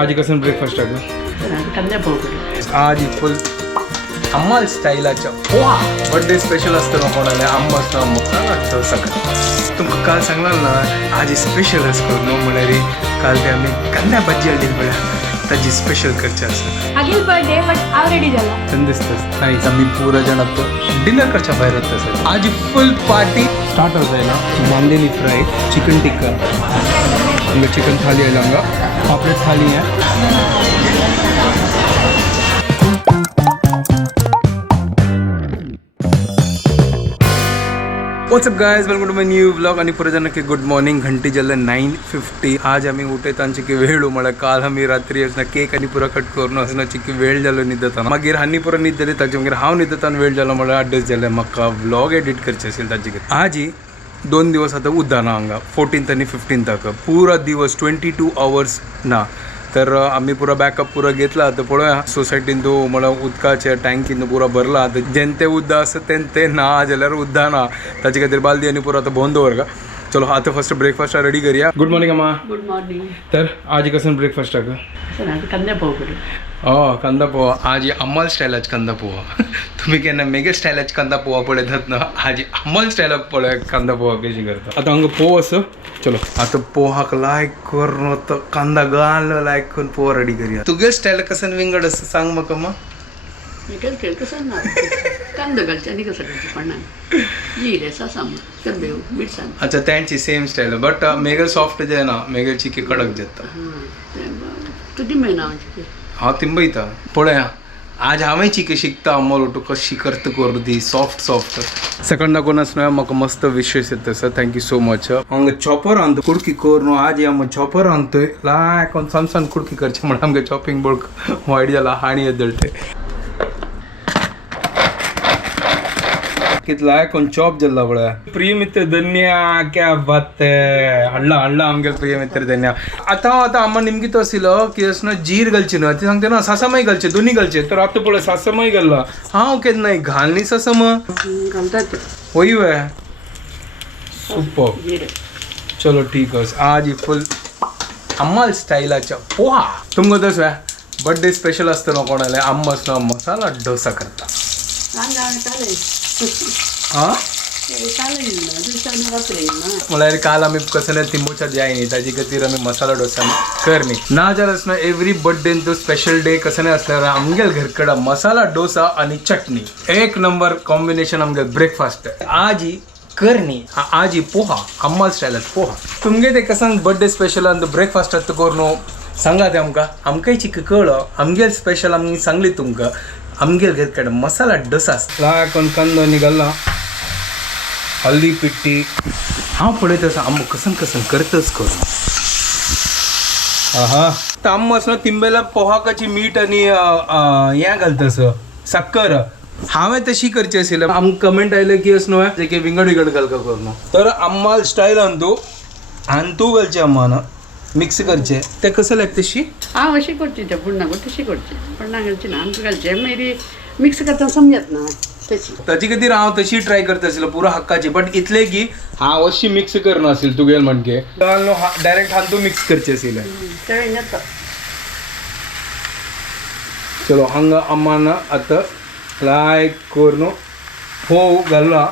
आज कसं ब्रेकफास्ट कंदे पोहे आज फुल अम्मा स्टाईलाच्या पोहा बर्थडे स्पेशल असतं ना कोणाला अम्मा असतं अम्मा सकाळ तुमका काल सांगणार ना आज स्पेशल असतं नो म्हणारी काल ते आम्ही कांदा भाजी हाडली बळ्या ताजी स्पेशल करचे असं अगेल बर्थडे बट हांव रेडी जाला थंड दिसतंच नाही आम्ही पूरा जण आता डिनर करच्या बाहेर तसं आज फुल पार्टी स्टार्टर्स आहे ना मांदेली फ्राय चिकन टिक्का हंगा चिकन थाली आहे हंगा पापलेट थाली आहे what's up guys welcome to my new vlog आणि पुरे जण की गुड मॉर्निंग घंटी जल्ले 9:50 आज आम्ही उठे तांची की वेळ मला काल आम्ही रात्री असना केक आणि पुरा कट करून असना की वेळ झालो न्हिदताना मागीर हानी पुरा न्हिदली ताचे मागीर हांव न्हिदताना वेळ झालो मला अड्रेस जाले म्हाका व्लॉग एडिट करचे असेल ताचे आज ही 2 दिवस आता उद्दाना हांगा 14th आणि 15th पुरा दिवस 22 hours ना तर आम्ही पुरा बॅकअप पुरा घेतला तर पळोवया सोसायटीन तो मला उदकाच्या टँकीन पुरा भरला तर जेन्ते उद्दा असं ते ना जाल्यार उद्दा ना ताचे खातीर बालदी आनी पुरा आता भोवन दवरगा चलो आता फर्स्ट ब्रेकफास्ट रेडी करूया गुड मॉर्निंग अम्मा गुड मॉर्निंग तर आज कसं ब्रेकफास्ट कंदे पोहे कांदा पोहा आज अम्माल स्टायलाच कांदा पोहा तुम्ही केन्ना मेगा स्टायलाच कांदा पोहा पळयतात ना आज अम्माल स्टायलाक पळय कांदा पोहा कशी करता आता हांगा पोहा असं चलो आता पोहाक लायक करून तो कांदा घाल लायक करून पोहा रेडी करूया तुगे स्टायल कसं विंगड असं सांग म्हाका अम्मा केल कसं ना कांदो घालचे आनी कसं घालचे पडना जिरे सासाम कर्बेव मिरसांग अच्छा त्यांची सेम स्टाईल बट मेगल सॉफ्ट जे ना मेगल चिकी कडक जाता तुझी मेना म्हणजे हांव तिंबयता पळया आज हांवें चिकी शिकता अम्मोल तूं कशी करता कर दी सॉफ्ट सकाळ दाखोवन आसना म्हाका मस्त विशेष येता सर थँक्यू सो मच हांगा चॉपर आंत कुडकी कर न्हू आज आम चॉपर आंतोय लायक सान कुडकी करचे म्हणून आमगे चॉपिंग बोर्ड वायट जाला हाणी येदळटे कितला कोण चॉप जल्ला बळा प्रिय मित्र धन्या क्या बात है हाडला आमगे प्रिय मित्र धन्या आता आम्हा निमकी तो आशिल्लो की असना जीर घालची न्हू ती सांगते ना सासमाई घालचे दोन्ही घालचे तर आता पळय सासमाई घालला हांव केन्ना घालनी सासम घालतात होई वे सुपर चलो ठीक है आज ही फुल अम्माल स्टाईलाच्या पोहा तुमको तस बर्थडे स्पेशल असतं ना कोणाला अम्मा असना मसाला डोसा करता हां मला काल आम्ही कसं नाही तिंबूच्या जायनी ताजी खातीर आम्ही मसाला डोसा करनी ना जाल्यार ना एवरी बर्थडे तो स्पेशल डे कसं नाही असल्यार आमगेल घरकडा मसाला डोसा आणि चटणी एक नंबर कॉम्बिनेशन आमगेल ब्रेकफास्ट आज ही करनी आज ही पोहा अम्माल स्टायलात पोहा तुमगे ते कसं बर्थडे स्पेशल आणि ब्रेकफास्ट आतां करून सांगा ते आमकांय चिक कळ्ळो आमगेल स्पेशल आमी सांगली तुमकां आमगेल घरकडे मसाला डोसा लायक कांदो निघाला हल्दी पिट्टी हांव पळयता आसा आम्म कसं करतच करून तर आम्म असं तिंबेला पोहाकाची मीठ आणि हें घालतस साखर हांवें तशी करची आशिल्लें आमकां कमेंट आयले की असनो जे की विंगड घालका करून तर अम्माल स्टायल तूं घालचे अम्मान मिक्स करचे ते कसं लागते तशी हांव अशी करची ते पुण्णा तशी करची पुण्णा घालची ना आमकां घालचे मागीर मिक्स करता समजत ना तशी ताचे खातीर हांव तशी ट्राय करता आशिल्लो पुरो हक्काची बट इतले की हांव अशी मिक्स करनाशिल्लो तुगेल म्हणके डायरेक्ट हांव तूं मिक्स करचे आशिल्लें ते येता चलो हांगा अम्मान आतां लायक करून फोव घालला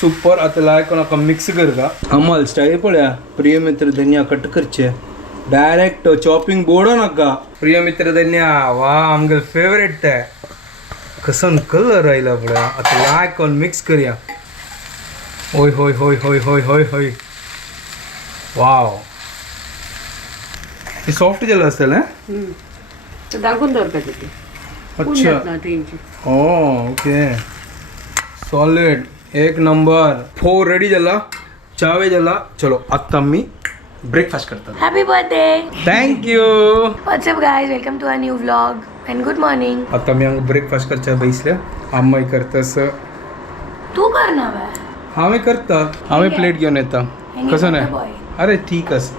सुपर आता लायक नाका मिक्स करता अम्माल स्टाईल पळया प्रिय मित्र धन्या कट करचे डायरेक्ट चॉपिंग बोर्ड नाका प्रिय मित्र धन्या वा आमगे फेवरेट ते कसन कलर आयला पळया आता लायक करून मिक्स करया होय होय होय होय होय होय होय वाव ते सॉफ्ट झालं असेल ते दाखवून दवरपाचें ते अच्छा ओके सॉलिड एक नंबर फोर रेडी झाला चावे झाला चलो आता मी ब्रेकफास्ट करता Happy birthday! Thank you What's up guys? Welcome to our new vlog and good morning. आता मी ब्रेकफास्ट करच्या बैसल्या आम्ही करतास तू करणार बा हांवें करता हांवें प्लेट घेऊन येता कसं नाही boy. अरे ठीक आस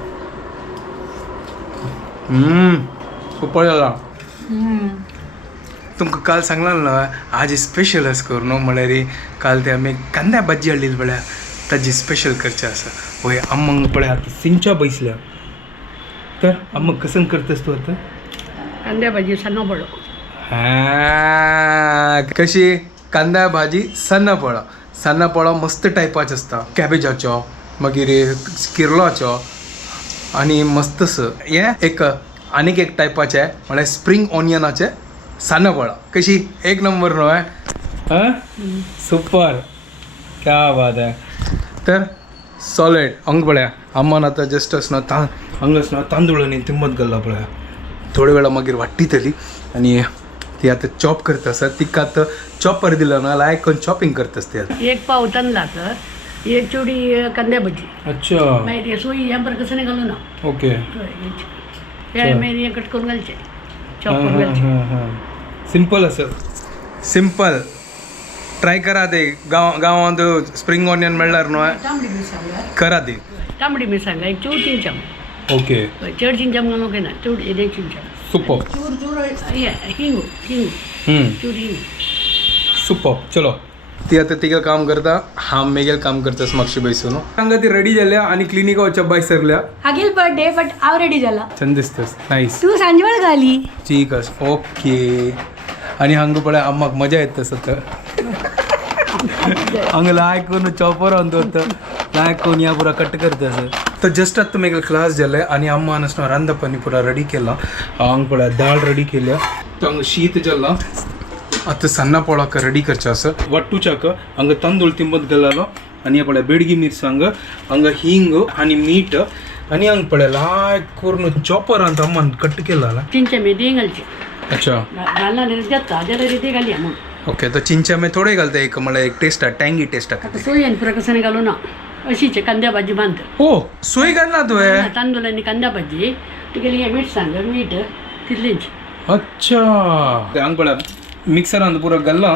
खूप जाला तुमकां काल सांगला ना आज स्पेशल आस करून म्हळ्यार काल ते आमी कांद्या भाजी हाडली पळय ताजी स्पेशल करचे आसा होय अम्मांग पळय आतां सिंच्या बैसल्या तर मग कसं करतेस तू आता कांद्या भाजी सन्ना पडो हा कशी कांदा भाजी सन्ना पळो मस्त टायपाचे असता कॅबेजाचो मागीर किरलाचो आणि मस्तस हे आनीक एक टायपाचे म्हळ्यार स्प्रिंग ऑनियनाचे सन्ना पळो कशी एक नंबर न्हू सुपर क्या बात आहे तर सॉलिड हंग पळया अम्मान आतां जस्ट असना हंग असना तांदूळ आनी तिंबत घालला पळया थोडे वेळा मागीर वाट्टीतली आणि ती आता चॉप करता आसा तिका आतां चॉपर दिला ना लायक करून चॉपिंग करतास ते एक पाव तांदळा तर एक चुडी कांद्या भाजी अच्छा मागीर सोयी ह्या बरं कसं नाही घालू ना ओके हे मागीर हे कट करून घालचे चॉप करून घालचे सिंपल असं सिंपल ट्राय करा ते गांवांत स्प्रिंग ऑनियन मेळ्ळार न्हू तांबडी मिरसांग करा ते तांबडी मिरसांग एक चूर चिंचम ओके चड चिंचम घालूंक ना चूर एक चिंचम सुपर चूर चूर हिंगू चूर हिंगू सुपर चलो ती आता तिघं काम करता हांव मेगेल काम करतास मागशी बैसून हांगा ती रेडी जाल्या आणि क्लिनिका वचप बाय सरल्या आगील बर्थडे बट हांव रेडी जाला छान दिसतस नाईस तू सांजवळ घाली ठीक आस ओके आणि हांगा पळय अम्माक मजा येत तसं हांगा लायक करून चॉपर आणतो लायक करून या पुरा कट करता तर जस्ट आतां मेगेल क्लास जाले आणि अम्मा आनसना रांदप पाणी पुरा रेडी केला हांगा पळय दाळ रेडी केल्या तर हांगा शीत जाला आता सन्ना पोळाक रेडी करचे असं वाटूच्याक हांगा तांदूळ तिंबत घाललो आणि पळय बेडगी मिरसांग हांगा हिंग आणि मीठ आणि हांगा पळय लायक करून चॉपरांत अम्मान कट केला चिंचे मेदी घालचे अच्छा घालना जाता जाल्यार ते घालया मग ओके तर चिंचा मे थोडे घालते एक मला एक टेस्ट टँगी टेस्ट आता सोयीन पुरा कसं नाही घालू ना अशीच कांद्या भाजी बांध हो सोय घालना तुवें तांदूळ आणि कांदा भाजी तुगेली हे मीठ सांग मीठ तितलीच अच्छा हांगा पळय मिक्सरान पुरो घालला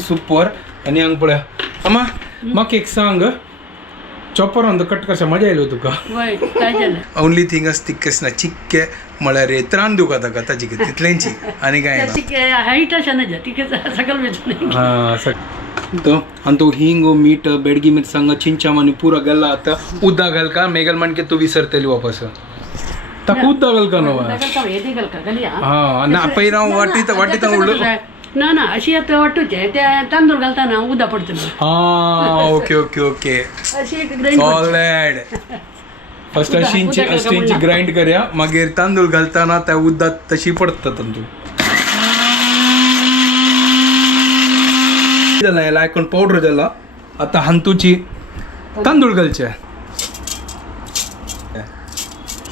सुपर आणि हांगा पळय अम्मा म्हाका एक सांग चॉपरान कट करता मजा येयलो तुका वय काय झालं ओनली थिंग आस तिक्केस ना चिक्के म्हळ्यार त्रान दुख आता ताची तितलेंची आणि काय ना हाईट अशा नाही तिके सकल वेचून हा आणि तो हिंग मीठ बेडगी मिरसांग चिंचाम आणि पुरा घालला आता उद्दा घाल का मेगल म्हणके तू विसरतली वापस ताका उद्दा घाल का न्हू हा ना पयरा वाटीत उडलो ना ना अशी आता वाटूचे त्या तांदूळ घालताना उदा पडतो हा ओके ओके ओके अशी एक ग्राइंड सॉलिड फर्स्ट अशींची ग्राइंड करया मागीर तांदूळ घालताना त्या उद्दात तशी पडता तांदूळ जाला याला ऐकून पावडर झाला आता हंतूची तांदूळ घालचे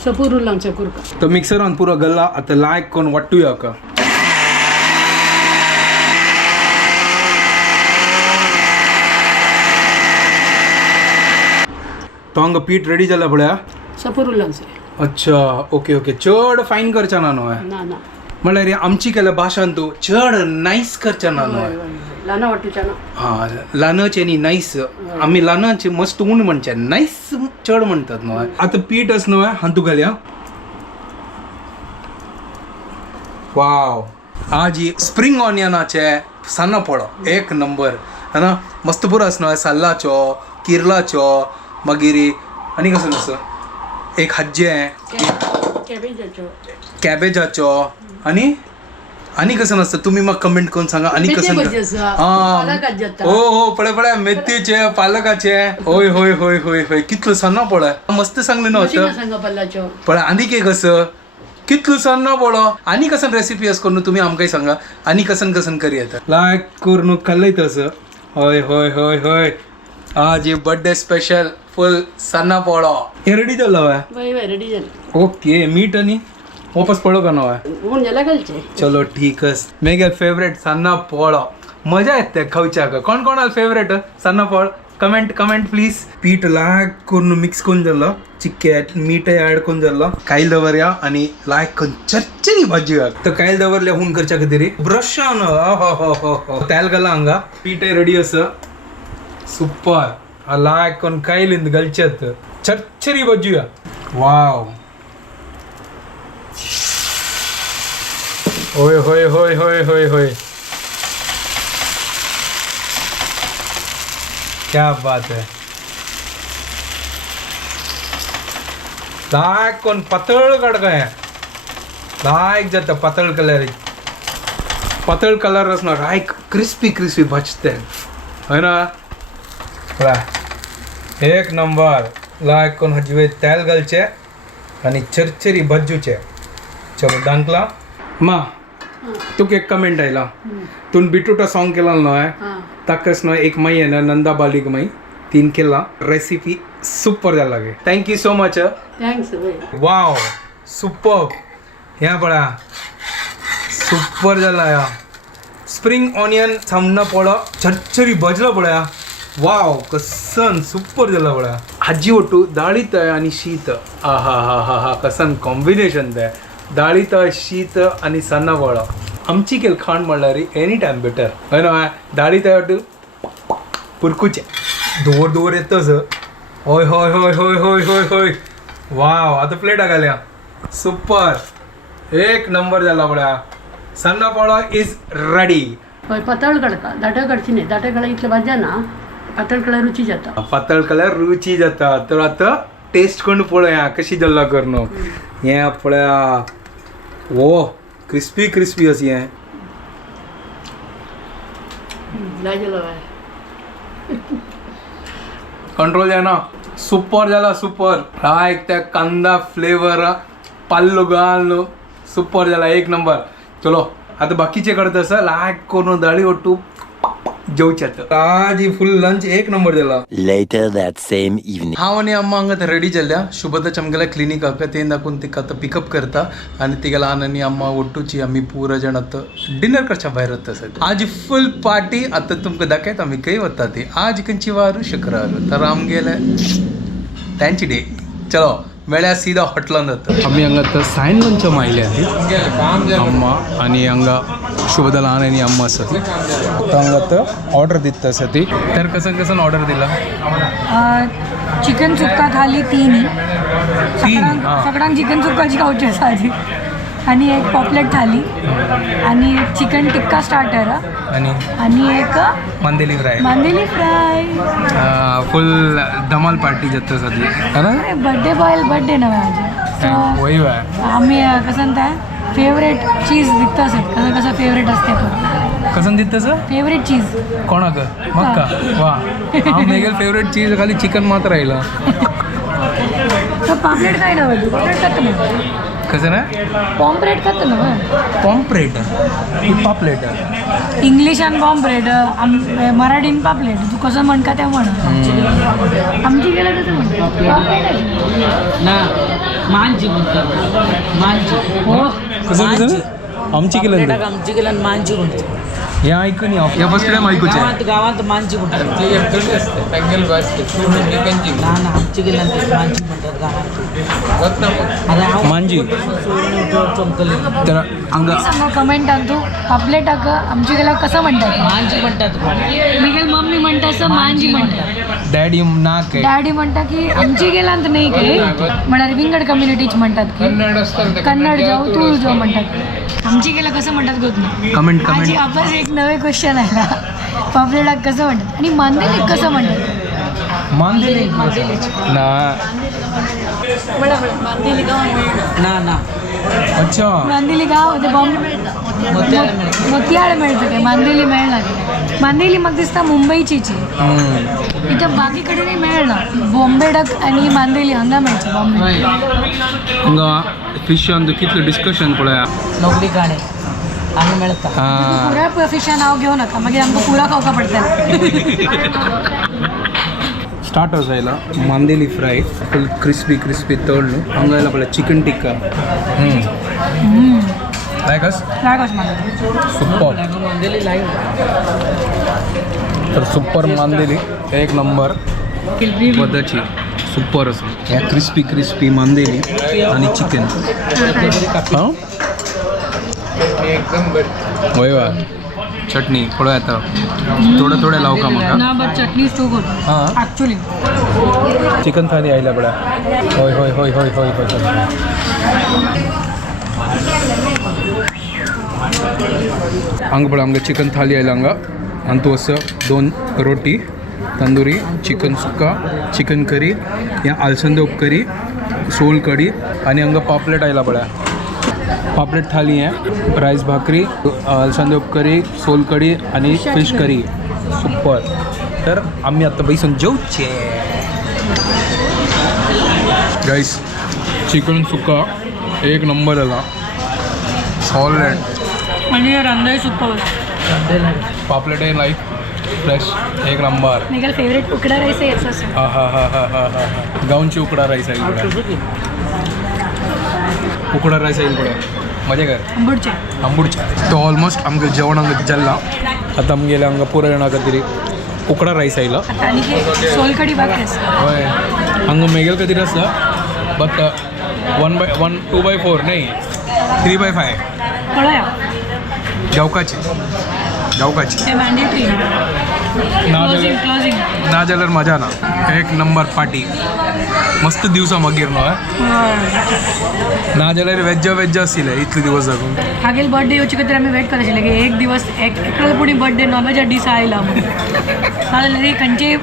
सपूर लांचा कुरका तो मिक्सरान पुरो घालला आता लायक कोण वाटूया का तो हांगा पीठ रेडी जाला पळया सपूर लांचे अच्छा ओके ओके चड फायन करचा ना न्हू ना ना म्हळ्यार रे आमची केल्या भाशान तू चड नाईस करचा ना न्हू लाना वाटूच्या ना हा लानाचे न्ही नाईस आम्ही लानाचे मस्त उण म्हणचे नाईस चड म्हणतात न्हू आता पीठ आस न्हू हांतू घालया वाव आज ही स्प्रिंग ऑनियनाचे सन्ना पोळो एक नंबर है मस्त पुरो आस न्हू साल्लाचो किरलाचो मागीर आनी कसो नसो एक हज्जें कॅबेजाचो आणि कसं नसतं तुम्ही मग कमेंट करून सांगा आणि कसं हो हो पळय पळय मेथीचे पालकाचे होय होय होय होय होय कितलो सन्ना पळय मस्त सांगले नव्हतं पळय आनी एक असं कितलो सन्ना पळो आनी कसन रेसिपी अस करून तुम्ही आमकां सांगा आनी कसन करी येता लायक करून खाल्लय तसं होय होय होय होय आज ये बर्थडे स्पेशल फुल सन्ना पोळो हे रेडी जाला रेडी झालं ओके मीठ आणि वापस पळो का नवा झाला घालचे चलो ठीकच मेगे फेवरेट सन्ना पोळो मजा येते खावच्याक कोण कोणाल फेवरेट सन्ना पोळ कमेंट प्लीज पीठ लायक करून मिक्स करून जाल्लो चिक्केट मीठ ऍड करून जाल्लो कायल दवरया आणि लायक करून चरचरी भाजी तर कायल दवरल्या हून करच्या खातीर ब्रशान हो तेल घाला हांगा पीठ रेडी आसा सुपर लायक करून कायलींद घालचेत चरचरी भाजी वाव होय होय होय होय होय होय क्या बात है लायक कोण पातळ काडकाय लायक जाता पातळ कलर असणार लायक क्रिस्पी भाजते है ना बघा एक नंबर लायक कोण हजवे तेल घालचे आणि चरचरी भज्जूचे चलो दांकला मा तुका एक कमेंट आयला तुन बिटूटा सॉंग केला न्हय हां ताकस न्हय एक माई आहे ना नंदा बालीक माई तीन केला रेसिपी सुपर जाला लागे थँक्यू सो मच थँक्स बाई वाव सुपर ह्या पळा सुपर जाला या स्प्रिंग ऑनियन सामना पडो चरचरी भजला पळया वाव कसन सुपर जाला पळया आजी ಒಟ್ಟು दाळी तय आणि शीत हा कसन कॉम्बिनेशन ते दाळी तय शीत आणि सन्ना वळा आमची केल खाण म्हणल्यार एनी टाइम बेटर है ना दाळी तय ಒಟ್ಟು पुरकुचे दोर येतच होय होय होय होय होय होय होय वाव आता प्लेटा घाल्या सुपर एक नंबर झाला पळया सन्ना पोळा इज रेडी होय पातळ कडका दाटळ कडची नाही दाटळ कडा इतलं भाज्या ना पातळ कडा रुची जाता पातळ कलर रुची जाता तर आता टेस्ट करून पळया कशी जल्ला करणं हे पळया वो क्रिस्पी अशी आहे लाजला बाय कंट्रोल जायना सुपर झाला सुपर हा एक त्या कांदा फ्लेवर पाल्लो घालनो सुपर झाला एक नंबर चलो आता बाकीचे करत असं लायक करून दाळी ओट्टू जेवच्यात आज फुल लंच एक नंबर दिला Later that same evening. हांव आनी अम्मा हांगा रेडी जाल्ल्या शुभदा चमगेल्या क्लिनिकाक ते दाखवून तिका आतां पिकअप करता आनी तिका ल्हान आनी अम्मा ओट्टूची आमी पुरो जाण आतां डिनर करच्या भायर वता सर आज फुल पार्टी आतां तुमकां दाखयता आमी खंय वता ती आज खंयची शुक्रार तर आमगेले तांची डे चलो मेळ्या सीधा हॉटेलान जाता आमी हांगा आतां सायन लंच मायल्या अम्मा आनी हांगा शुभदा ल्हान आनी अम्मा आसा ती हांगा आतां ऑर्डर दिता आसा ती तर कसन ऑर्डर दिला चिकन सुक्का थाली 3 तीन, हां. सगळ्यांक चिकन सुक्काची खावची आसा आधी आणि एक पॉपलेट थाली आणि एक चिकन टिक्का स्टार्टर आणि एक मंदेली फ्राय मांदेली फ्राय फुल धमाल पार्टी जाता आसा ती है ना बर्थडे बॉयल बर्थडे नवे माझे सो वय वय आम्ही कसं काय फेवरेट चीज दिता सर कसं फेवरेट असते तो कसन दिता सर फेवरेट चीज कोणाक म्हाका वा हांव मेगेल फेवरेट चीज खाली चिकन मात्र आयला तो पापलेट काय नव्हे तू पापलेट खात ना कसं ना पॉम्प्रेट खात नव्हे पॉम्प्रेट पापलेट इंग्लिश आणि पॉम्प्रेट मराठीन पापलेट तू कसं म्हण का त्या म्हण आमची गेलं कसं म्हण ना मांजी म्हणतात मांजी हो कसं आमची केलं आमची गेलं मांजी म्हणतात हे ऐकून या फर्स्ट टाइम ऐकूचे गावात मांजी म्हणतात ना ना आमची गेलं मांजी म्हणतात गावात मांजी चमकले तर हांगा सांगा कमेंट आणतो पापलेटाक आमची गेला कसं म्हणतात मांजी म्हणतात मी गेल मम्मी म्हणता असं मांजी म्हणतात डॅडी नाक आहे डॅडी म्हणता की आमची गेलांत नाही काय म्हणाले विंगड कम्युनिटीज म्हणतात की कन्नड जाऊ तुळू जाऊ म्हणतात आमची गेला कसं म्हणतात गोत नाही कमेंट आजी कमेंट आपण एक नवे क्वेश्चन आहे ना पापलेटाक कसं म्हणतात आणि मांदेली कसं म्हणतात मांदेली ना ना ना अच्छा मांदेली गाव ते मोतियाळ मिळतं ते मांदेली मिळणार मांदेली मग दिसता मुंबईचीची इथं बाकीकडे नाही मिळणार बॉम्बे डक आणि मांदेली हांगा मिळतं बॉम्बे हांगा फिश ऑन द कितलं डिस्कशन पळया नोकरी गाणे आम्ही मिळतात पुऱ्या फिशा नाव घेऊ नका मागीर आमकां पुरा खावका पडटलें स्टार्टर्स आयला मांदेली फ्राय फुल क्रिस्पी तळलो हांगा आयला पळय चिकन टिक्का लायकस लागोच मला सुपर मंदिरी लाईव्ह तर सुपर मांदेली एक नंबर पदाची सुपर असं ह्या क्रिस्पी मांदेली आणि चिकन हां एकदम वय वा चटणी थोडं आता थोडं लावू का म्हाका ना बट चटनी टू गुड हां ॲक्च्युली चिकन थाली आयला बडा होय होय होय होय होय होय हांगा पळय आमकां चिकन थाली आयला हांगा आनी तूं असं 2 रोटी तंदुरी चिकन सुक्का चिकन करी या आलसंदो करी सोल कढी आणि हंगा पापलेट आयला पळ्या पापलेट थाली आहे राईस भाकरी अळसांदे करी सोल कढी आणि फिश करी सुपर तर आम्ही आता बैसून जेवचे गाईस चिकन सुक्का एक नंबर आला सॉलिड आणि रंगाई सुपर पापलेट आहे लाईफ फ्रेश एक नंबर निघाल फेवरेट उकडा राईस आहे याचा हा हा हा हा हा हा हा गाऊनची उकडा राईस आहे इकडे उकडा राईस आहे इकडे मजा कर आंबूडचे आंबूडच्या तो ऑलमोस्ट आमगे जेवण हंग जल्ला आता आम गेले हंगा पुरा जाणा कधी उकडा राईस आयला आता आणि ते सोलकडी बाकी होय हंग मेगेल कधी असतं बट 1/1 2/4 नाही 3/5 कळया जावकाची ते मॅन्डेटरी क्लोजिंग क्लोजिंग ना जाल्यार मजा ना एक नंबर पार्टी मस्त दिवसा मागीर न्हू ना जाल्यार वेज आसले इतले दिवस जागून हागेल बर्थडे येवचे खातीर आमी वेट करताशिल्ले की एक दिवस एकलो पुणी बर्थडे नॉनवेजा दीस आयला म्हणून नाजाल्यार खंयचे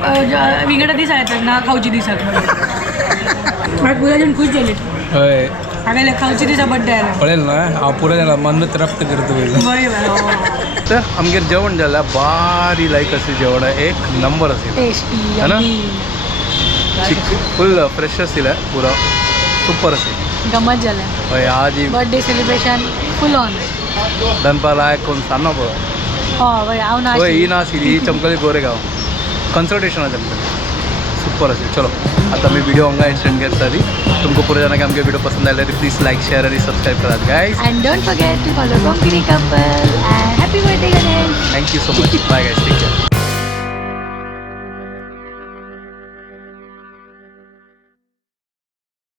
विंगडा दीस येतात ना खावची दिसाक म्हणून पुरा जाण खूश जाली हय हागेले खावची दिसा बर्थडे आयला पळेल ना हांव पुरा जाल्यार मन तृप्त करता पयलीं बरें तर आमगेर जेवण जाल्यार बारी लायक अशें जेवण एक नंबर आशिल्लें टेस्टी है ना? फुल फ्रेश आशिल्लें पुरो सुपर आशिल्लें गमत जालें हय आज ही बर्थडे सेलिब्रेशन फूल ऑन दनपा लायक कोण सांगना पळय हय हांव ना हय ही ना आशिल्ली ही चमकली गोरेगांव कन्सल्टेशना चमकली सुपर आशिल्ली चलो आता मी वीडियो हांगा एंड करता ती तुमकां पुरो जाणांक आमगे वीडियो पसंद आयल्यार प्लीज लायक शेअर आनी सबस्क्राईब करात guys And don't forget to follow Konkini Couple and happy birthday Ganesh! Thank you so much bye guys take care